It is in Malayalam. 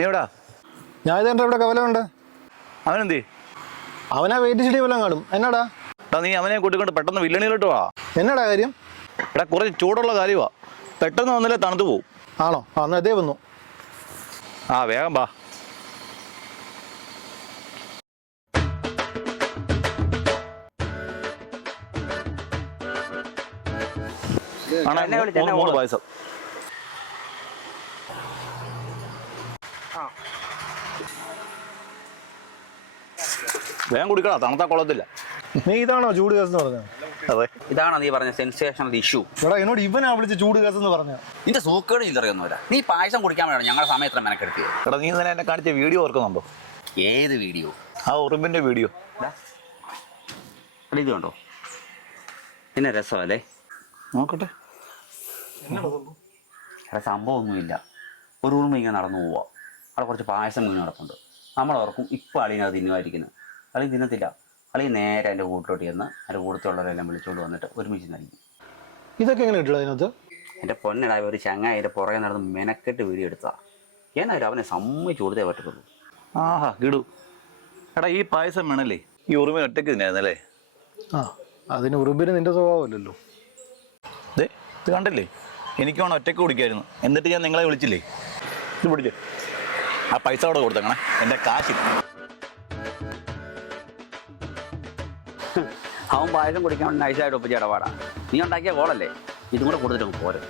നീ എവിടാ? ഞാൻ ഇതെൻ്റെ ഇവിടെ കവലമുണ്ട്. അവനെന്തേ? അവനാ വെയിറ്റ് സ്റ്റഡി വല്ലതും കാണും. എന്നാടാ? നീ അവനെ കൂട്ടിക്കൊണ്ട് പെട്ടെന്ന് വില്ലണിയിലോട്ട് വാ. എന്നാടാ കാര്യം? എടാ കുറച്ച് ചൂടുള്ള കാര്യമാ. പെട്ടെന്ന് വന്നില്ലേ തണുത്തു പോവും. ആണോ? എന്നാ അതേ വന്നു. വേഗം വാ. പായസം വേഗം കുടിക്കടാ, തണുത്താ കൊള്ളത്തില്ല. നീ ഇതാണോ ചൂട് കേസ് എന്ന് പറഞ്ഞത്? അതെ, ഇതാണോ നീ പറഞ്ഞ സെൻസേഷണൽ ഇഷ്യൂ? എടാ എന്നോട് ഇവനാ വിളിച്ച് ചൂട് കേസ് എന്ന് പറഞ്ഞ. നിന്റെ സൂക്കേട് ചില്ലറിയൊന്നുമില്ല. നീ പായസം കുടിക്കാൻ വേണം ഞങ്ങളുടെ സമയത്ത് മെനക്കെടുത്തിയത്. എടാ നീ ഇന്നലെ എന്നെ കാണിച്ച വീഡിയോ ഓർക്കുന്നുണ്ടോ? ഏത് വീഡിയോ? ആ ഉറുമ്പിന്റെ വീഡിയോ. ഇത് കണ്ടോ? പിന്നെ രസമല്ലേ? നോക്കട്ടെ. അവിടെ സംഭവമൊന്നുമില്ല. ഒരു ഉറുമ്പ് ഇങ്ങനെ നടന്നു പോവാ. അവിടെ കുറച്ച് പായസം വീണ് നടക്കുന്നുണ്ട്. നമ്മളവർക്കും ഇപ്പം അളിയനത് തിന്നുമായിരിക്കുന്നത്. അളി തിന്നത്തില്ല. അളി നേരെ എൻ്റെ കൂട്ടിലോട്ട് ചെന്ന് എൻ്റെ കൂട്ടത്തുള്ളവരെല്ലാം വിളിച്ചുകൊണ്ട് വന്നിട്ട് ഒരുമിച്ച് നൽകി. ഇതൊക്കെ എങ്ങനെ കിട്ടുള്ളൂ അതിനകത്ത്? എൻ്റെ പൊന്നിടായ ഒരു ചങ്ങായി അതിൻ്റെ പുറകെ നടന്ന് മെനക്കെട്ട് വീഡിയോ എടുത്താ. എന്നാലും അവനെ സമ്മതിച്ചു കൊടുത്തേ പറ്റത്തുള്ളൂ. ആഹാ കിടു. എടാ ഈ പായസം വേണല്ലേ ഈ ഉറുമ്പ് ഒറ്റയ്ക്ക് തിന്നായിരുന്നല്ലേ? അതിന് ഉറുമ്പിന് നിന്റെ സ്വഭാവമല്ലല്ലോ. ഇത് കണ്ടല്ലേ, എനിക്ക് വേണം ഒറ്റയ്ക്ക് കുടിക്കായിരുന്നു. എന്നിട്ട് ഞാൻ നിങ്ങളെ വിളിച്ചില്ലേ? ഇത് പിടിച്ചേ. ആ പൈസ അവിടെ കൊടുത്തേക്കണേ, എൻ്റെ കാശ്. അവൻ പായസം കുടിക്കാൻ നൈസായിട്ട് ഒപ്പിച്ച ഇടപാടാ. നീ ഉണ്ടാക്കിയ കോളല്ലേ, ഇതും കൂടെ കൊടുത്തിട്ട് പോരും.